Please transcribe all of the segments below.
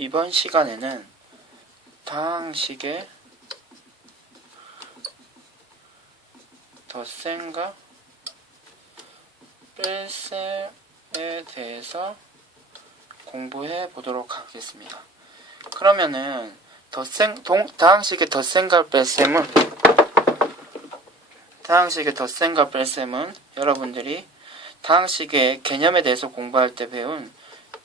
이번 시간에는 다항식의 덧셈과 뺄셈에 대해서 공부해 보도록 하겠습니다. 그러면은 다항식의 덧셈과 뺄셈은 여러분들이 다항식의 개념에 대해서 공부할 때 배운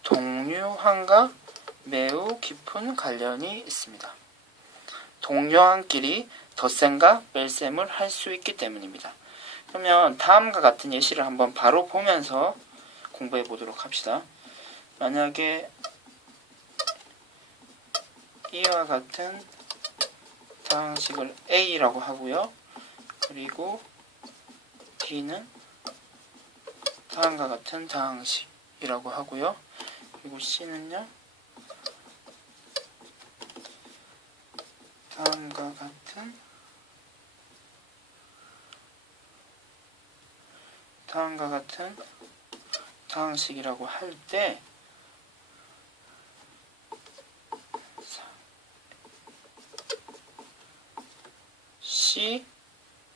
동류항과 매우 깊은 관련이 있습니다. 동류항끼리 덧셈과 뺄셈을 할 수 있기 때문입니다. 그러면 다음과 같은 예시를 한번 바로 보면서 공부해 보도록 합시다. 만약에 이와 같은 다항식을 A라고 하고요. 그리고 B는 다음과 같은 다항식이라고 하고요. 그리고 C는요. 다음과 같은 다항식이라고 할 때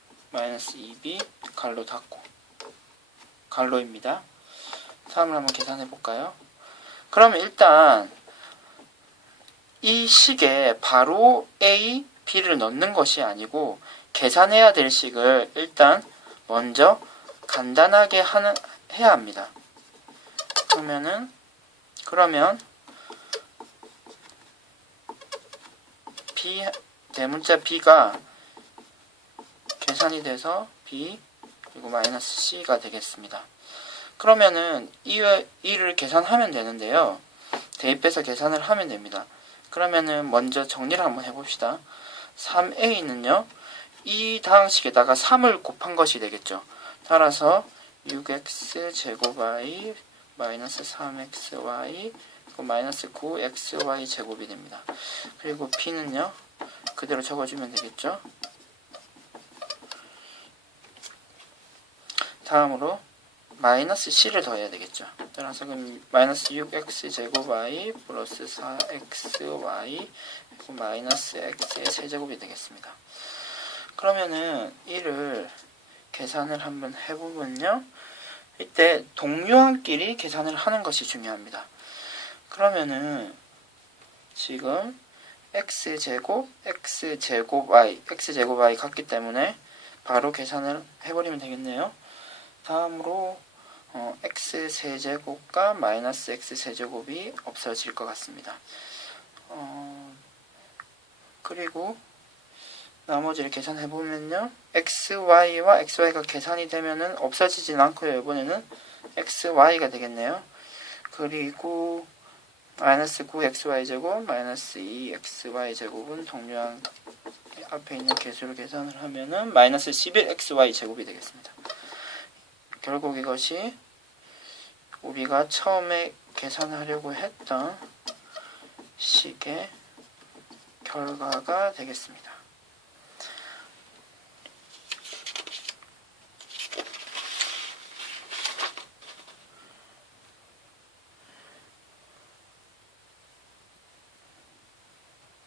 C-2B 갈로 닫고 갈로입니다. 다음을 한번 계산해 볼까요? 그러면 일단 이 식에 바로 A, B를 넣는 것이 아니고 계산해야 될 식을 일단 먼저 간단하게 해야 합니다. 그러면 B, 대문자 B가 계산이 돼서 B 그리고 마이너스 C가 되겠습니다. 그러면은 이를 계산하면 되는데요. 대입해서 계산을 하면 됩니다. 그러면은 먼저 정리를 한번 해봅시다. 3A는요. 이 다항식에다가 3을 곱한 것이 되겠죠. 따라서 6x제곱y 마이너스 3xy 그리고 마이너스 9xy 제곱이 됩니다. 그리고 B는요. 그대로 적어주면 되겠죠. 다음으로 마이너스 C를 더해야 되겠죠. 따라서 그럼 마이너스 6x제곱y 플러스 4xy 그리고 마이너스 x의 세제곱이 되겠습니다. 그러면은 이를 계산을 한번 해보면요. 이때 동류항끼리 계산을 하는 것이 중요합니다. 그러면은 지금 x제곱y 같기 때문에 바로 계산을 해버리면 되겠네요. 다음으로 x세제곱과 마이너스 x세제곱이 없어질 것 같습니다. 그리고 나머지를 계산해보면요. xy와 xy가 계산이 되면은 없어지진 않고요. 이번에는 xy가 되겠네요. 그리고 마이너스 9xy제곱 마이너스 2xy제곱은 동류항 앞에 있는 개수를 계산을 하면은 마이너스 11xy제곱이 되겠습니다. 결국 이것이 우리가 처음에 계산하려고 했던 식의 결과가 되겠습니다.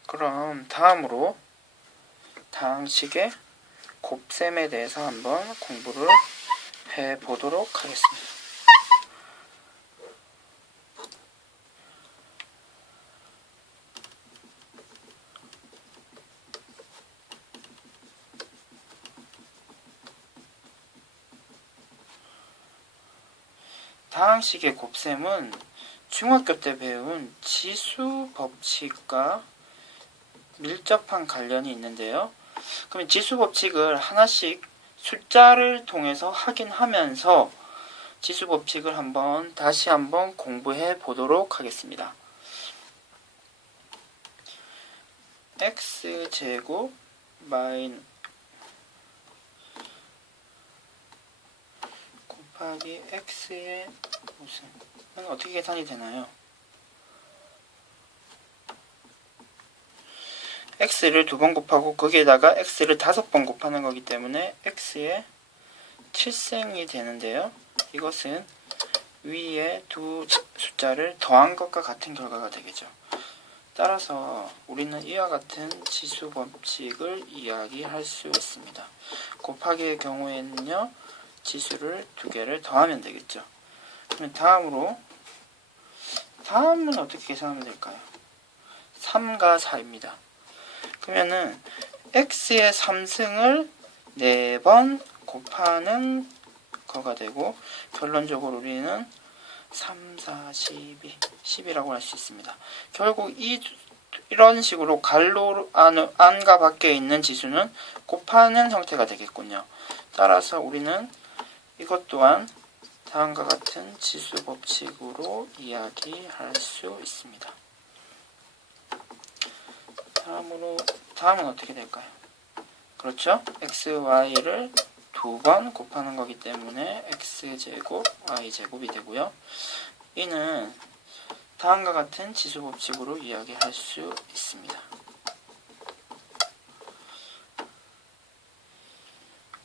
그럼 다음으로 다항식의 곱셈에 대해서 한번 공부를 해보도록 하겠습니다. 다항식의 곱셈은 중학교 때 배운 지수 법칙과 밀접한 관련이 있는데요. 그럼 지수 법칙을 하나씩 숫자를 통해서 확인하면서 지수 법칙을 다시 한번 공부해 보도록 하겠습니다. x제곱 곱하기 x의 무슨 어떻게 계산이 되나요? x를 2번 곱하고 거기에다가 x를 5번 곱하는 거기 때문에 x의 7승이 되는데요. 이것은 위에 두 숫자를 더한 것과 같은 결과가 되겠죠. 따라서 우리는 이와 같은 지수 법칙을 이야기할 수 있습니다. 곱하기의 경우에는요, 지수를 두 개를 더하면 되겠죠. 그럼 다음은 어떻게 계산하면 될까요? 3과 4입니다. 그러면은 x의 3승을 4번 곱하는 거가 되고, 결론적으로 우리는 3, 4, 12, 10이라고 할 수 있습니다. 결국 이런 식으로 괄호 안과 밖에 있는 지수는 곱하는 형태가 되겠군요. 따라서 우리는 이것 또한 다음과 같은 지수 법칙으로 이야기할 수 있습니다. 다음은 어떻게 될까요? 그렇죠? x, y를 2번 곱하는 거기 때문에 x제곱, y제곱이 되고요. 이는 다음과 같은 지수 법칙으로 이야기할 수 있습니다.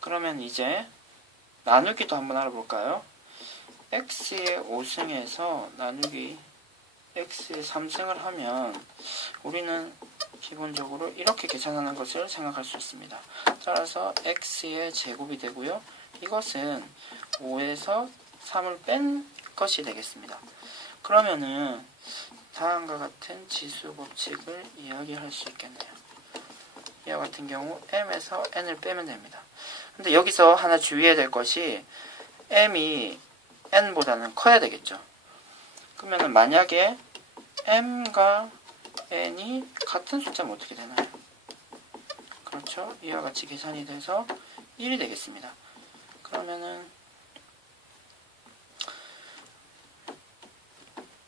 그러면 이제 나누기도 한번 알아볼까요? x의 5승에서 나누기 x의 3승을 하면 우리는 기본적으로 이렇게 계산하는 것을 생각할 수 있습니다. 따라서 x의 제곱이 되고요. 이것은 5에서 3을 뺀 것이 되겠습니다. 그러면은 다음과 같은 지수 법칙을 이야기할 수 있겠네요. 이와 같은 경우 m에서 n을 빼면 됩니다. 근데 여기서 하나 주의해야 될 것이 m이 n보다는 커야 되겠죠. 그러면은 만약에 m과 n이 같은 숫자면 어떻게 되나요? 그렇죠. 이와 같이 계산이 돼서 1이 되겠습니다. 그러면은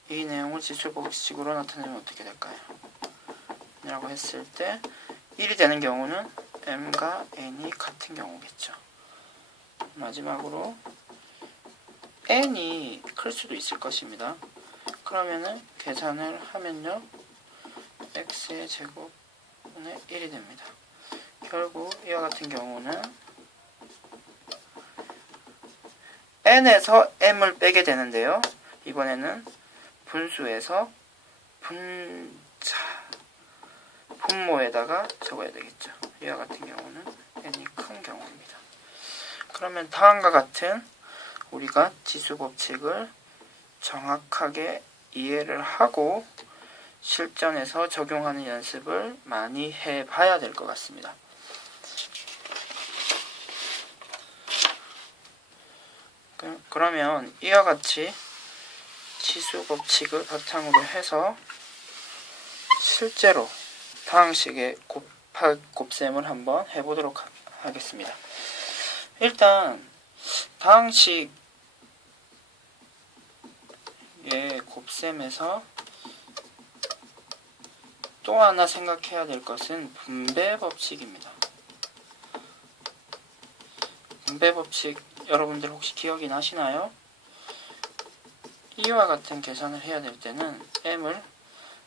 이 내용을 지수 법칙으로 나타내면 어떻게 될까요? 라고 했을 때 1이 되는 경우는 m과 n이 같은 경우겠죠. 마지막으로 n이 클 수도 있을 것입니다. 그러면은 계산을 하면요, x의 제곱분의 1이 됩니다. 결국 이와 같은 경우는 n에서 m을 빼게 되는데요, 이번에는 분수에서 분모에다가 적어야 되겠죠. 이와 같은 경우는 n이 큰 경우입니다. 그러면 다음과 같은 우리가 지수 법칙을 정확하게 이해를 하고 실전에서 적용하는 연습을 많이 해봐야 될 것 같습니다. 그러면 이와 같이 지수 법칙을 바탕으로 해서 실제로 다항식의 곱셈을 한번 해보도록 하겠습니다. 일단 다항식의 곱셈에서 또 하나 생각해야 될 것은 분배 법칙입니다. 분배 법칙 여러분들 혹시 기억이 나시나요? 이와 같은 계산을 해야 될 때는 m을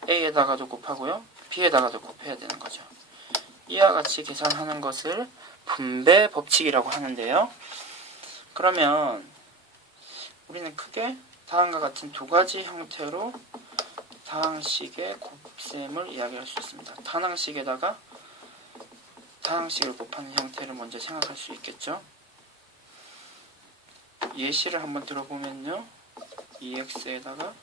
a에다가도 곱하고요, b에다가도 곱해야 되는 거죠. 이와 같이 계산하는 것을 분배 법칙이라고 하는데요. 그러면 우리는 크게 다음과 같은 두 가지 형태로 다항식의 곱셈을 이야기할 수 있습니다. 다항식에다가 다항식을 곱하는 형태를 먼저 생각할 수 있겠죠. 예시를 한번 들어보면요, 2x에다가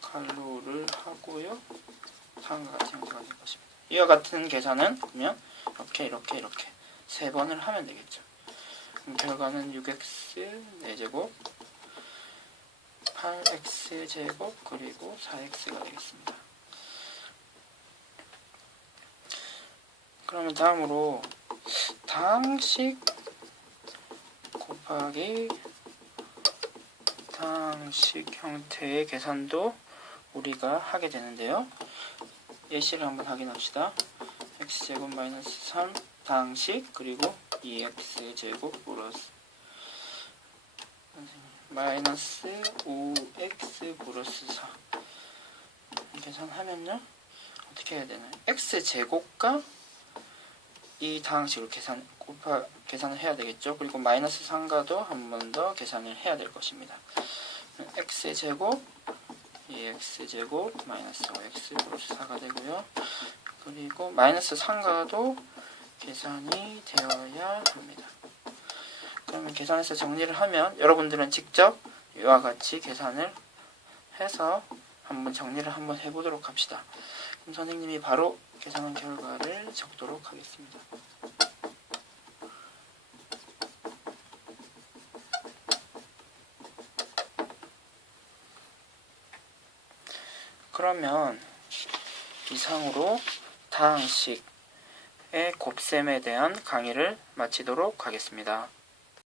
괄호를 하고요, 다음과 같은 형태가 될 것입니다. 이와 같은 계산은 그러면 이렇게 세 번을 하면 되겠죠. 그럼 결과는 6x 4제곱 8x제곱 그리고 4x가 되겠습니다. 그러면 다음으로 다항식 곱하기 다항식 형태의 계산도 우리가 하게 되는데요. 예시를 한번 확인합시다. x제곱 마이너스 3 다항식 그리고 2x제곱 플러스 마이너스 5x 플러스 4 계산하면요, 어떻게 해야 되나요? x제곱과 이 다항식을 계산을 해야 되겠죠. 그리고 마이너스 3과도 한 번 더 계산을 해야 될 것입니다. x제곱 2x제곱 마이너스 5x 플러스 4가 되고요. 그리고 마이너스 3가도 계산이 되어야 합니다. 그러면 계산해서 정리를 하면 여러분들은 직접 이와 같이 계산을 해서 한번 정리를 한번 해보도록 합시다. 그럼 선생님이 바로 계산한 결과를 적도록 하겠습니다. 그러면 이상으로 다항식의 곱셈에 대한 강의를 마치도록 하겠습니다.